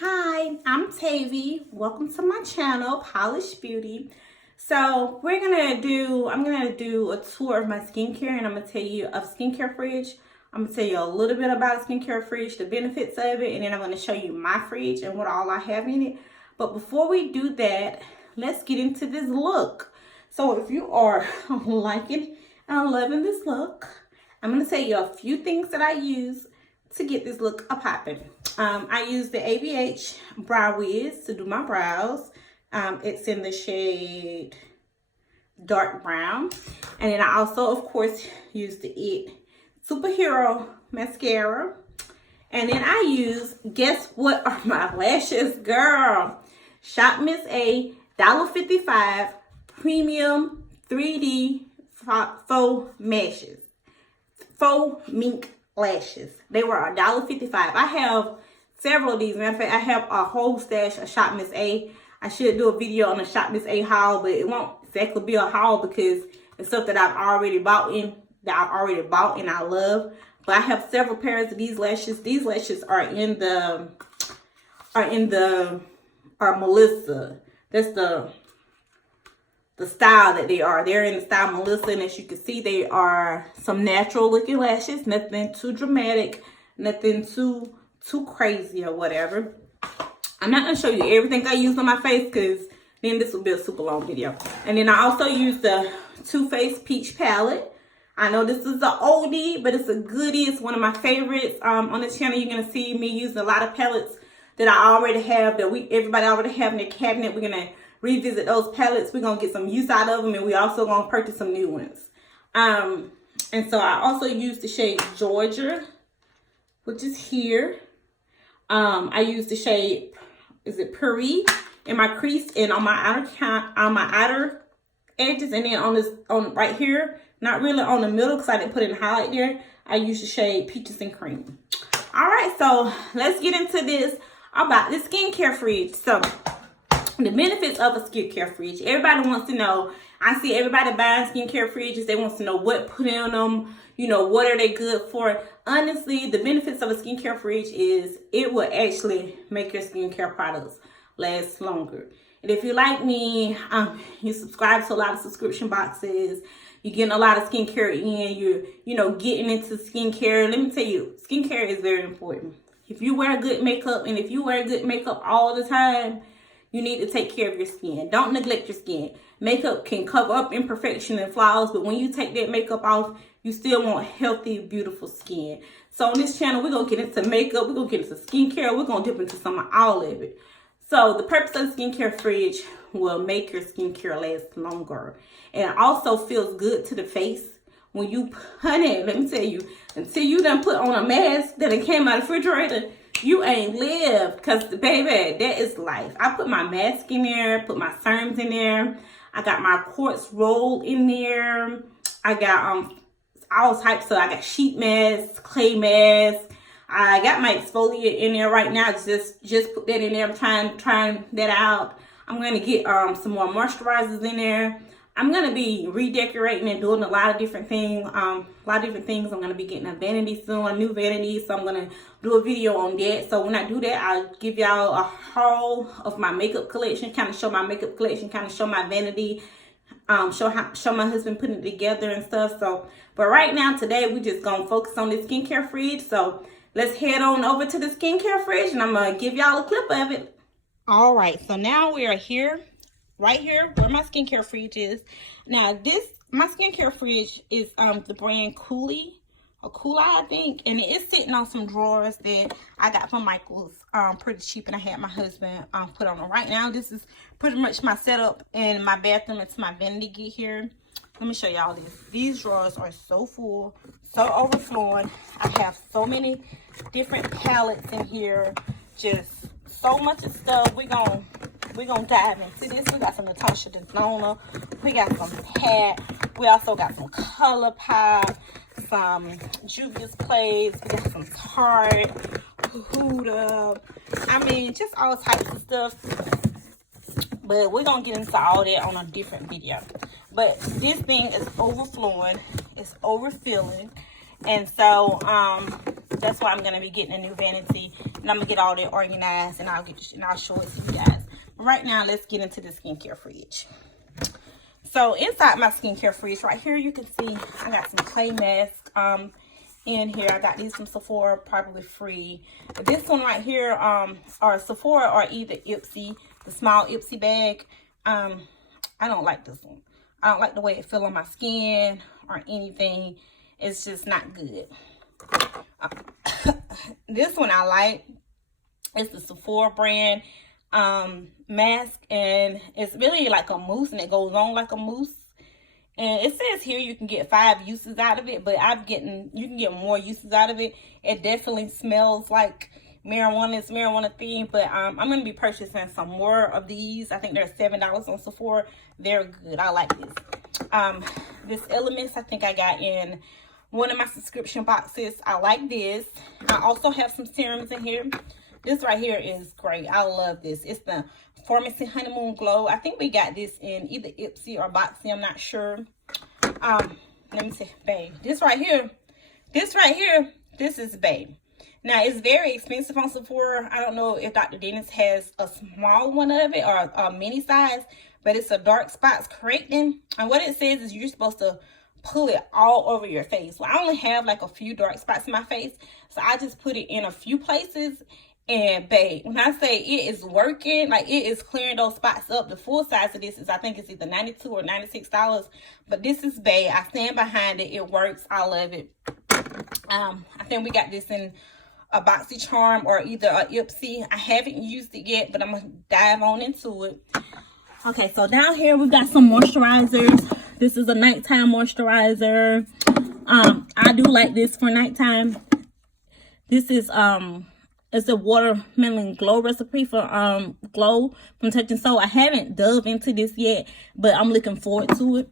Hi, I'm Tavy. Welcome to my channel, Polished Beauty. So I'm gonna do a tour of my skincare, and I'm gonna tell you of skincare fridge. I'm gonna tell you a little bit about skincare fridge, the benefits of it, and then I'm gonna show you my fridge and what all I have in it. But before we do that, let's get into this look. So if you are liking and loving this look, I'm gonna tell you a few things that I use to get this look a popping. I use the ABH Brow Wiz to do my brows. It's in the shade dark brown. And then I also, of course, use the IT Superhero Mascara. And then I use, guess what are my lashes, girl? Shop Miss A, $1.55 Premium 3D Faux Lashes. Faux mink lashes. They were $1.55. I have several of these. Matter of fact, I have a whole stash of Shop Miss A. I should do a video on the Shop Miss A haul, but it won't exactly be a haul because it's stuff that I've already bought and I love. But I have several pairs of these lashes. These lashes are Melissa. That's the style that they are. They're in the style Melissa, and as you can see, they are some natural looking lashes. Nothing too dramatic, nothing too crazy or whatever. I'm not gonna show you everything I use on my face because then this will be a super long video. And then I also use the Too Faced Peach Palette. I know this is an oldie, but it's a goodie. It's one of my favorites. On this channel, you're gonna see me using a lot of palettes that I already have, that everybody already have in their cabinet. We're gonna revisit those palettes. We're gonna get some use out of them, and we also gonna purchase some new ones. And so I also use the shade Georgia, which is here. I use the shade, is it Puri, in my crease and on my outer edges, and then on right here, not really on the middle because I didn't put it in highlight there. I use the shade Peaches and Cream. All right, so let's get into this about the skincare fridge. So the benefits of a skincare fridge. Everybody wants to know. I see everybody buying skincare fridges. They want to know what put in them. You know, what are they good for? Honestly, the benefits of a skincare fridge is it will actually make your skincare products last longer. And if you're like me, you subscribe to a lot of subscription boxes. You're getting a lot of skincare in. You're getting into skincare. Let me tell you, skincare is very important. If you wear good makeup, and if you wear good makeup all the time, you need to take care of your skin. Don't neglect your skin. Makeup can cover up imperfection and flaws, but when you take that makeup off, you still want healthy, beautiful skin. So on this channel, we're going to get into makeup. We're going to get into skincare. We're going to dip into some of all of it. So the purpose of the skincare fridge will make your skincare last longer. And it also feels good to the face. When you, honey, let me tell you, until you done put on a mask that it came out of the refrigerator, you ain't lived, because baby, that is life. I put my mask in there, put my serums in there. I got my quartz roll in there. I got all types of, I got sheet masks, clay masks. I got my exfoliant in there right now. Just put that in there. I'm trying that out. I'm gonna get some more moisturizers in there. I'm going to be redecorating and doing a lot of different things. I'm going to be getting a vanity soon, a new vanity. So I'm going to do a video on that. So when I do that, I'll give y'all a haul of my makeup collection, kind of show my makeup collection, kind of show my vanity, show my husband putting it together and stuff. So, but right now, today, we just going to focus on the skincare fridge. So let's head on over to the skincare fridge, and I'm going to give y'all a clip of it. All right. So now we are here. Right here where my skincare fridge is. Now my skincare fridge is the brand Coolie, or Coolie, I think, and it is sitting on some drawers that I got from Michael's pretty cheap, and I had my husband put on them. Right now, this is pretty much my setup in my bathroom. It's my vanity get here. Let me show y'all this. These drawers are so full, so overflowing. I have so many different palettes in here, just so much of stuff. We're gonna dive into this. We got some Natasha Denona. We got some Pat. We also got some ColourPop, some Juvia's Place. We got some Tarte, Huda. I mean, just all types of stuff. But we're gonna get into all that on a different video. But this thing is overflowing. It's overfilling. And so That's why I'm gonna be getting a new vanity, and I'm gonna get all that organized, and I'll show it to you guys. But right now, let's get into the skincare fridge. So inside my skincare fridge right here, you can see I got some clay masks in here. I got these from Sephora, probably free. But this one right here, or Sephora or either Ipsy, the small Ipsy bag. I don't like this one. I don't like the way it feels on my skin or anything. It's just not good. This one I like. It's the Sephora brand mask, and it's really like a mousse, and it goes on like a mousse. And it says here you can get 5 uses out of it, but you can get more uses out of it. It definitely smells like marijuana. It's marijuana themed, but I'm going to be purchasing some more of these. I think they're $7 on Sephora. They're good. I like this. This Elements, I think I got in one of my subscription boxes. I like this. I also have some serums in here. This right here is great. I love this. It's the Pharmacy Honeymoon Glow. I think we got this in either Ipsy or Boxy. I'm not sure. Let me see. Babe. This right here, this is Babe. Now, it's very expensive on Sephora. I don't know if Dr. Dennis has a small one of it or a mini size, but it's a dark spots correcting. And what it says is you're supposed to pull it all over your face. Well, I only have like a few dark spots in my face, so I just put it in a few places. And babe, when I say it is working, like it is clearing those spots up. The full size of this is, I think it's either $92 or $96, but this is babe. I stand behind it. It works. I love it. I think we got this in a BoxyCharm or either a Ipsy. I haven't used it yet, but I'm gonna dive on into it. Okay, so down here we've got some moisturizers. This is a nighttime moisturizer. I do like this for nighttime. This is it's a watermelon glow recipe for glow from Touch in Sol. I haven't dove into this yet, but I'm looking forward to it.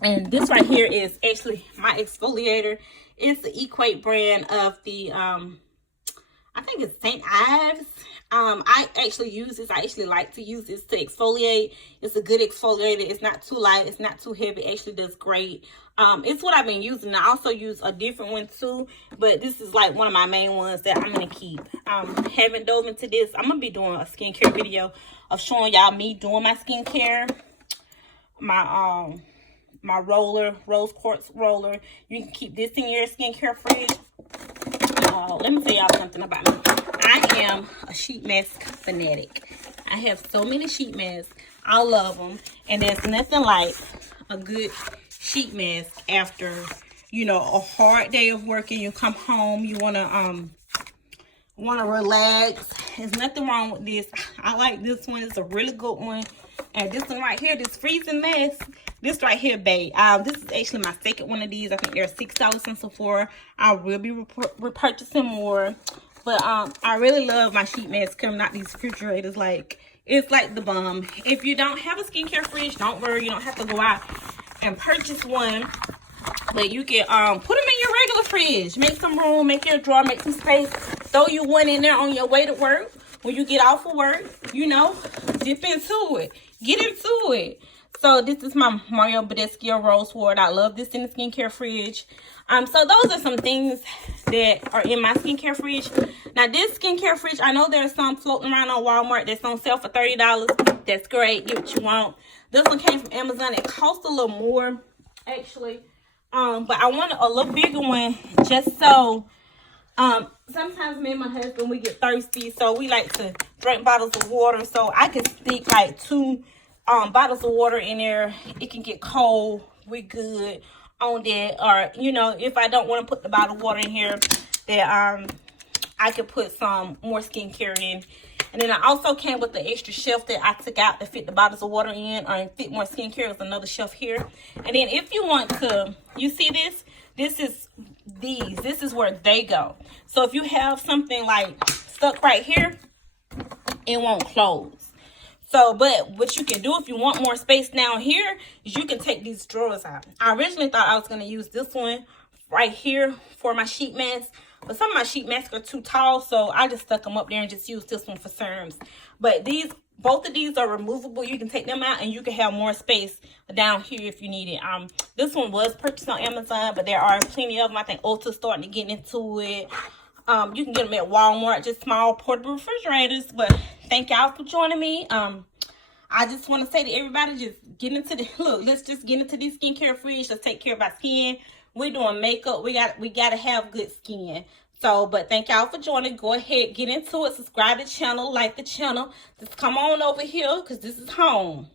And this right here is actually my exfoliator. It's the Equate brand of the I think it's St. Ives. I actually use this. I actually like to use this to exfoliate. It's a good exfoliator. It's not too light. It's not too heavy. It actually does great. It's what I've been using. I also use a different one too, but this is like one of my main ones that I'm going to keep. Haven't dove into this. I'm going to be doing a skincare video of showing y'all me doing my skincare. My roller, rose quartz roller. You can keep this in your skincare fridge. Let me tell y'all something about me. I am a sheet mask fanatic. I have so many sheet masks. I love them. And there's nothing like a good sheet mask after, you know, a hard day of working. You come home, you want to relax. There's nothing wrong with this. I like this one. It's a really good one. And this one right here, this freezing mask, this right here, babe. This is actually my second one of these. I think they're $6 in Sephora. I will be repurchasing more. But I really love my sheet masks coming out these refrigerators. Like, it's like the bomb. If you don't have a skincare fridge, don't worry. You don't have to go out and purchase one. But you can put them in your regular fridge. Make some room, make your drawer, make some space. Throw you one in there on your way to work. When you get off of work, you know, dip into it. Get into it. So this is my Mario Badescu Rose Ward. I love this in the skincare fridge. So those are some things that are in my skincare fridge. Now this skincare fridge, I know there's some floating around on Walmart that's on sale for $30. That's great. Get what you want. This one came from Amazon. It cost a little more, actually. But I want a little bigger one just so sometimes me and my husband, we get thirsty, so we like to drink bottles of water. So I can stick like 2 bottles of water in there. It can get cold. We good on that. Or, you know, if I don't want to put the bottle of water in here, that I could put some more skincare in. And then I also came with the extra shelf that I took out to fit the bottles of water in or fit more skincare. There's another shelf here. And then if you want to, you see this? This is where they go. So if you have something like stuck right here, it won't close. So, but what you can do if you want more space down here is you can take these drawers out. I originally thought I was going to use this one right here for my sheet mask, but some of my sheet masks are too tall, so I just stuck them up there and just used this one for serums. But these Both of these are removable. You can take them out and you can have more space down here if you need it. This one was purchased on Amazon, but there are plenty of them. I think Ulta's starting to get into it. You can get them at Walmart, just small portable refrigerators. But thank y'all for joining me. I just want to say to everybody, just get into the look. Let's just get into these skincare fridge. Let's take care of our skin. We're doing makeup. We got to have good skin. So, but thank y'all for joining. Go ahead, get into it. Subscribe to the channel, like the channel. Just come on over here because this is home.